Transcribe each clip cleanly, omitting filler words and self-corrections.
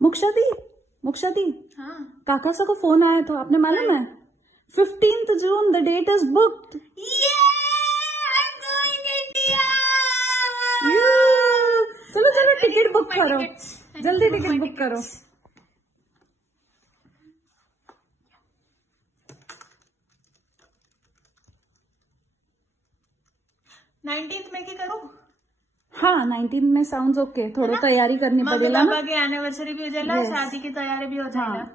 मुक्षा दी, मुक्षा दी, हाँ काका सा को फोन आया था, आपने मालूम है 15th June the date is booked. चलो चलो टिकट बुक करो, जल्दी टिकट बुक करो। नाइनटीन्थ में की करूँ? हाँ 19 में साउंड्स ओके, थोड़ा तैयारी करनी मम्मी पड़ेगा ना। पापा की एनिवर्सरी भी हो जाएगा, Yes. शादी की तैयारी भी हो जाएगा। हाँ।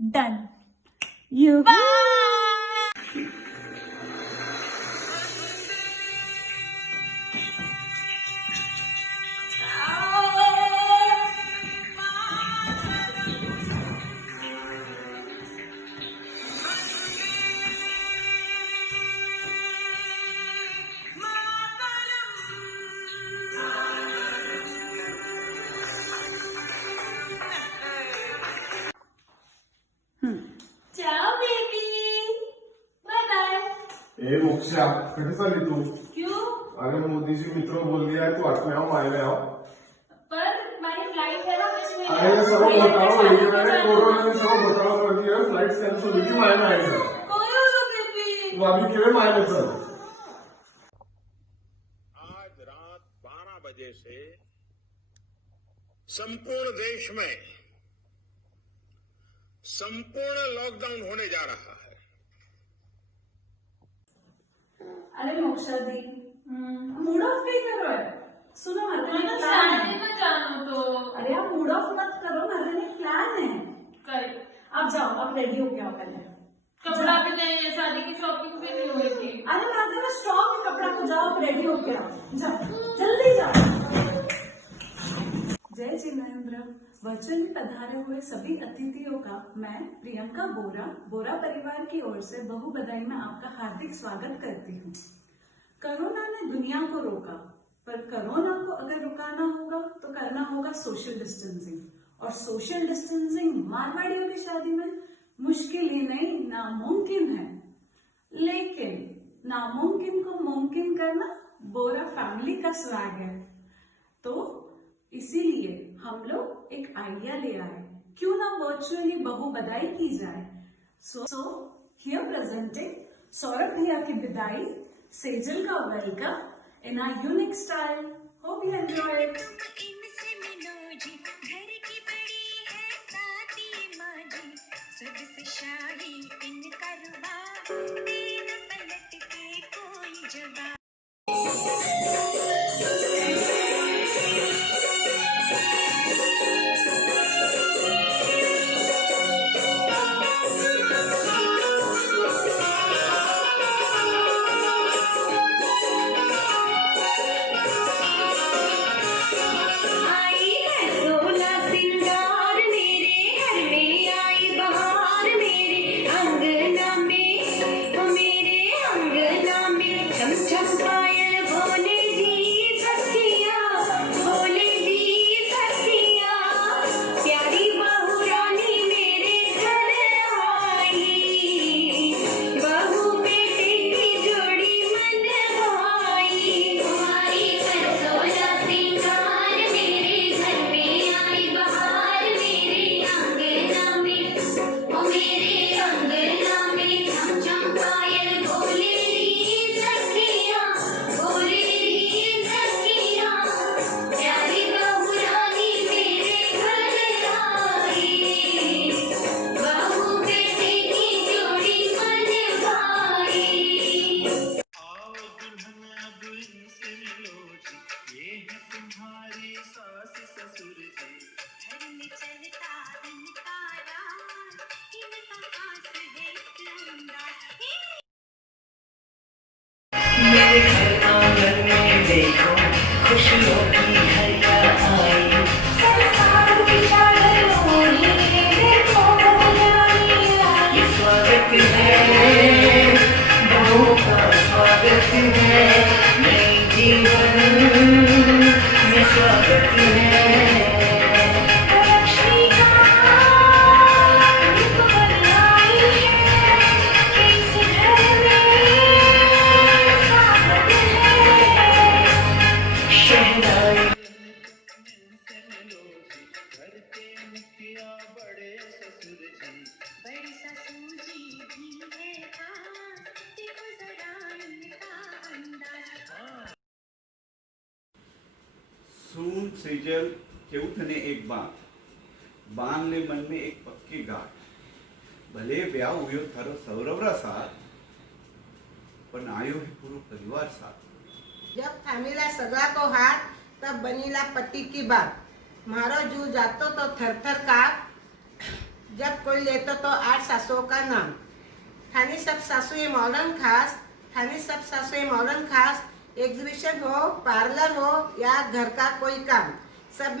डन। यू चाओ बेबी, बाय बाय। ए मोक्षा कधी चालली तू? क्यों? अरे मोदीजी मित्र बोलली आहे तू आठवे आओ मायने आओ. पर हमारी फ्लाइट है ना इसमें। अरे ये सब घोटाळा होईल आहे, कोरोना ने सब घोटाळा कर दिया, फ्लाइट कैंसिल होगी मायने आएगा. बेबी तू अभी केवे मायने चल. आज रात 12 बजे से संपूर्ण देश में संपूर्ण लॉकडाउन होने जा रहा है। अरे मोक्षा दी, मूड ऑफ क्यों कर रहे हो? सुनो हमारे लिए प्लान है। में जानो तो अरे आप मूड ऑफ मत करो, हमारे लिए प्लान है। कर। आप जाओ, आप रेडी हो गया पहले। कपड़ा भी नहीं है, शादी की शॉपिंग भी नहीं हुई थी। अरे माथे में स्टॉक है कपड़ा, को जाओ आप रेडी हो गया, जाओ जल्दी जाओ। जय जिनेंद्र। वर्चुअली पधारे हुए सभी अतिथियों का मैं प्रियंका बोरा, बोरा परिवार की ओर से बहु बधाई में आपका हार्दिक स्वागत करती हूँ। कोरोना ने दुनिया को रोका, पर कोरोना को अगर रुकाना होगा तो करना होगा सोशल डिस्टेंसिंग, और सोशल डिस्टेंसिंग मारवाड़ियों की शादी में मुश्किल ही नहीं नामुमकिन है। लेकिन नामुमकिन को मुमकिन करना बोरा फैमिली का स्वैग है। तो इसीलिए हम लोग एक आइडिया ले आए, क्यों ना वर्चुअली बहु बधाई की जाए। सो हियर प्रेजेंटिंग सौरभ भैया की विदाई, सेजल का welcome in our unique style. Hope you enjoy it. इनसे मिलो जी, घर की बड़ी है दादी माँ जी, सबसे शाही इनका रुबाब, तीन पलट के कोई जवाब। आई है सोला सिंगार मेरे घर में, आई बहार मेरे अंगना में, ओ मेरे अंगना में छम छम पायल बोले जी सखिया, बोले जी सखिया, प्यारी बहू रानी मेरे घर आई, बहू बेटे की जोड़ी मन भाई। आई है सोला सिंगार मेरे घर में, आई बहार मेरे अंगना में, ओ मेरे अंगना में छम छम पायल बोले री सखिया, बोले री सखिया, प्यारी बहू रानी मेरे घर आई, बहू बेटे की जोड़ी मन भाई। आओ दुल्हन अब इनसे मिलो जी, ये है तुम्हारे सास ससुर जी। घर में चलता इनका राज, इनका खास है एक अंदाज। मेरे घर आंगन में देखो खुशियों की हरिया आई, संसार की चादर ओढ़ी देखो बदलानी आई। ये स्वागत है बहू का, स्वागत है नई जीवन में, स्वागत है लक्ष्मी का सुन सेजल केउठ ने एक बात बांध ले मन में एक पक्की गांठ भले ब्याह हुयो थारो सौरवरा साथ पण आयो है पूरो परिवार साथ। जब थामीला सगा को हाथ तब बनीला पति की बात मारो जू जातो तो थर थर काप जब कोई लेतो तो 8 सासुओं का नाम थानी सब सासू ये मॉडर्न खास थानी सब सासू ये मॉडर्न खास एग्जीबिशन हो पार्लर हो या घर का कोई काम सब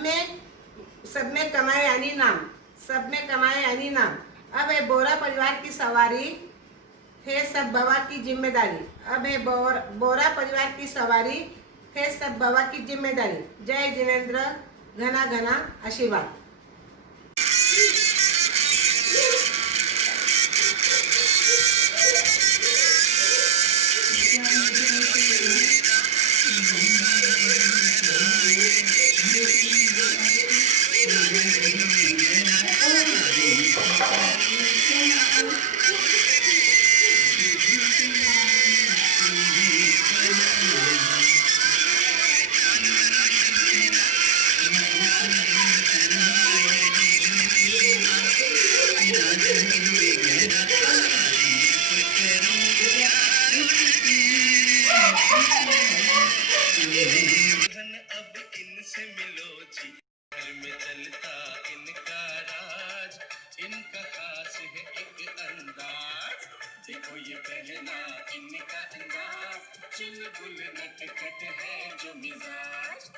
में कमाए यानी नाम सब में कमाए यानी नाम। अब है बोरा परिवार की सवारी है सब बाबा की जिम्मेदारी अब है बोरा परिवार की सवारी है सब बाबा की जिम्मेदारी। जय जिनेंद्र घना घना आशीर्वाद। अब इनसे मिलो जी घर में चलता इनका राज इनका खास है एक अंदाज देखो ये पहना इनका अंदाज चुलबुल नटखट है जो मिजाज।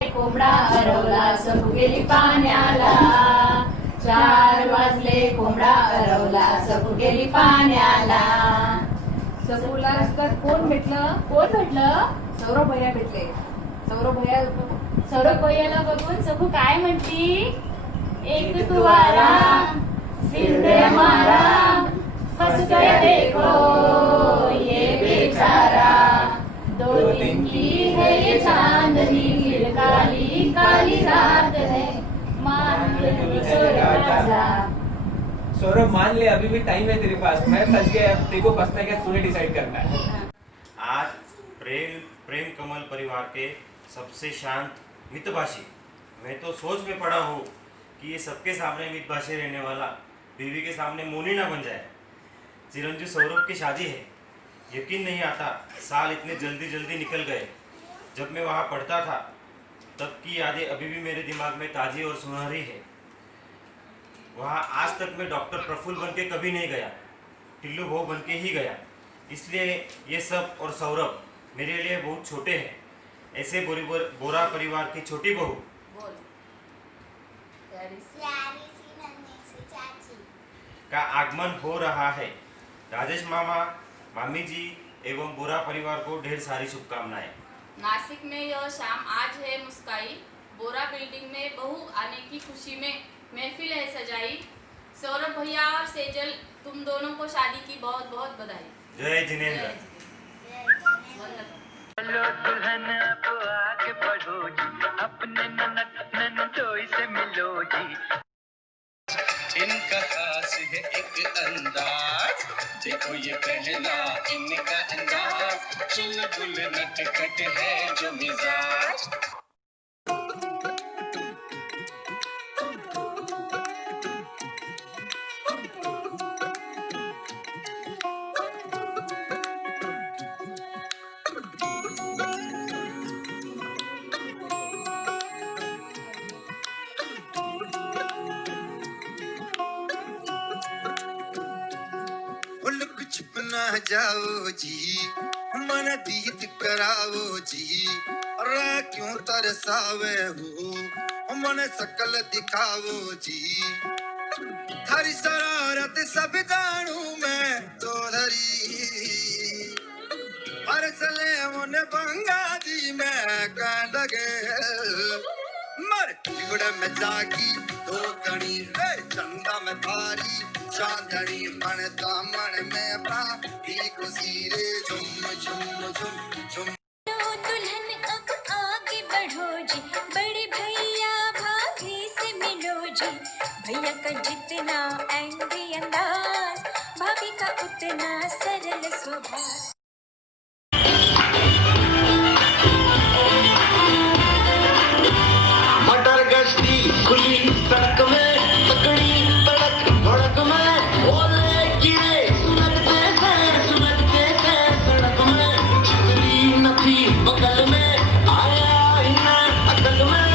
कोंबडा हरवला सबू गेली पाण्याला 4 वाजले कोंबडा हरवला सबू गेली पाण्याला। सबूला रस्त्यात कोण भेटलं सौरभ भैया भेटले। सौरभ भैयाला बघून सबू काय म्हणती एक तुवारा फिर दे हमारा फंस गया देखो ये भी सौरभ मान ले, अभी भी टाइम है तेरे पास। मैं फंस गया, तेरे को फंसना है क्या, तूने डिसाइड करना है। आज प्रेम कमल परिवार के सबसे शांत मितभाषी, मैं तो सोच में पड़ा हूँ कि ये सबके सामने मितभाषी रहने वाला बीवी के सामने मौनी ना बन जाए। चिरंजीव सौरभ की शादी है, यकीन नहीं आता साल इतने जल्दी निकल गए। जब मैं वहाँ पढ़ता था तब की यादें अभी भी मेरे दिमाग में ताज़ी और सुनहरी है। वहाँ आज तक मैं डॉक्टर प्रफुल्ल बन के कभी नहीं गया, टिल्लू भाऊ बन के ही गया। इसलिए ये सब और सौरभ मेरे लिए बहुत छोटे हैं। ऐसे बोरा परिवार की छोटी बहू का आगमन हो रहा है। राजेश मामा, मामी जी एवं बोरा परिवार को ढेर सारी शुभकामनाएं। नासिक में यह शाम आज है मुस्काई, बोरा बिल्डिंग में बहू आने की खुशी में महफिल है सजाई। सौरभ भैया और सेजल, तुम दोनों को शादी की बहुत बहुत बधाई। जय जिनेंद्र। चलो दुल्हन अब आगे बढ़ो जी, अपने ननदोई से मिलो जी। इनका खास है एक अंदाज, देखो ये पहला इनका अंदाज, चुलबुल नटखट है जो मिजाज। छुप ना जाओ जी, मन दीद कराओ जी, रा क्यों तरसावे हो, मन सकल दिखाओ जी। थारी शरारत सब जानू मैं तो धरी, हर सले मुन बंगा जी मैं कह लगे। मर बिगड़ में जागी दो कणी, चंदा में थारी चांदनी, मन दामन में बाती खुशी रे, झुम झुम झुम झुम। दुल्हन अब आगे बढ़ो जी, बड़े भैया भाभी से मिलो जी। भैया का जितना एंग्री अंदाज, भाभी का उतना सरल स्वभाव। मटर गश्ती खुली सड़क में, पकड़ी तड़क भड़क में, ओले गिरे सुनते थे सड़क में। छतरी न थी बगल में, आया ही ना अकल में,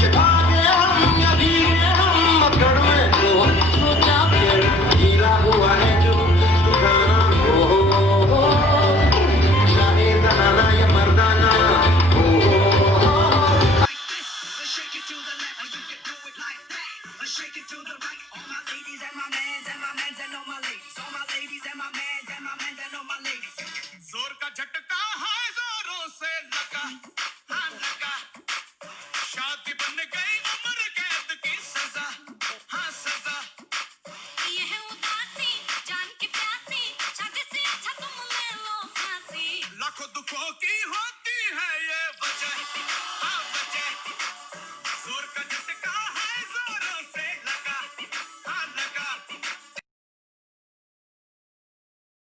कि भागे हम या भीगे हम मकड़ में। तो सोचा फिर हीरा हुआ है जो सुखाना हो, चाहे जनाना या मर्दाना हो। जोर का झटका है जोरों से लगा, हाँ लगा। शादी बन गई उम्र कैद की सजा, हाँ सजा। ये है उदासी जान की प्यासी, शादी से अच्छा तुम ले लो फांसी। लाखों दुखों की होती है ये वजह, हाँ वजह। जोर का झटका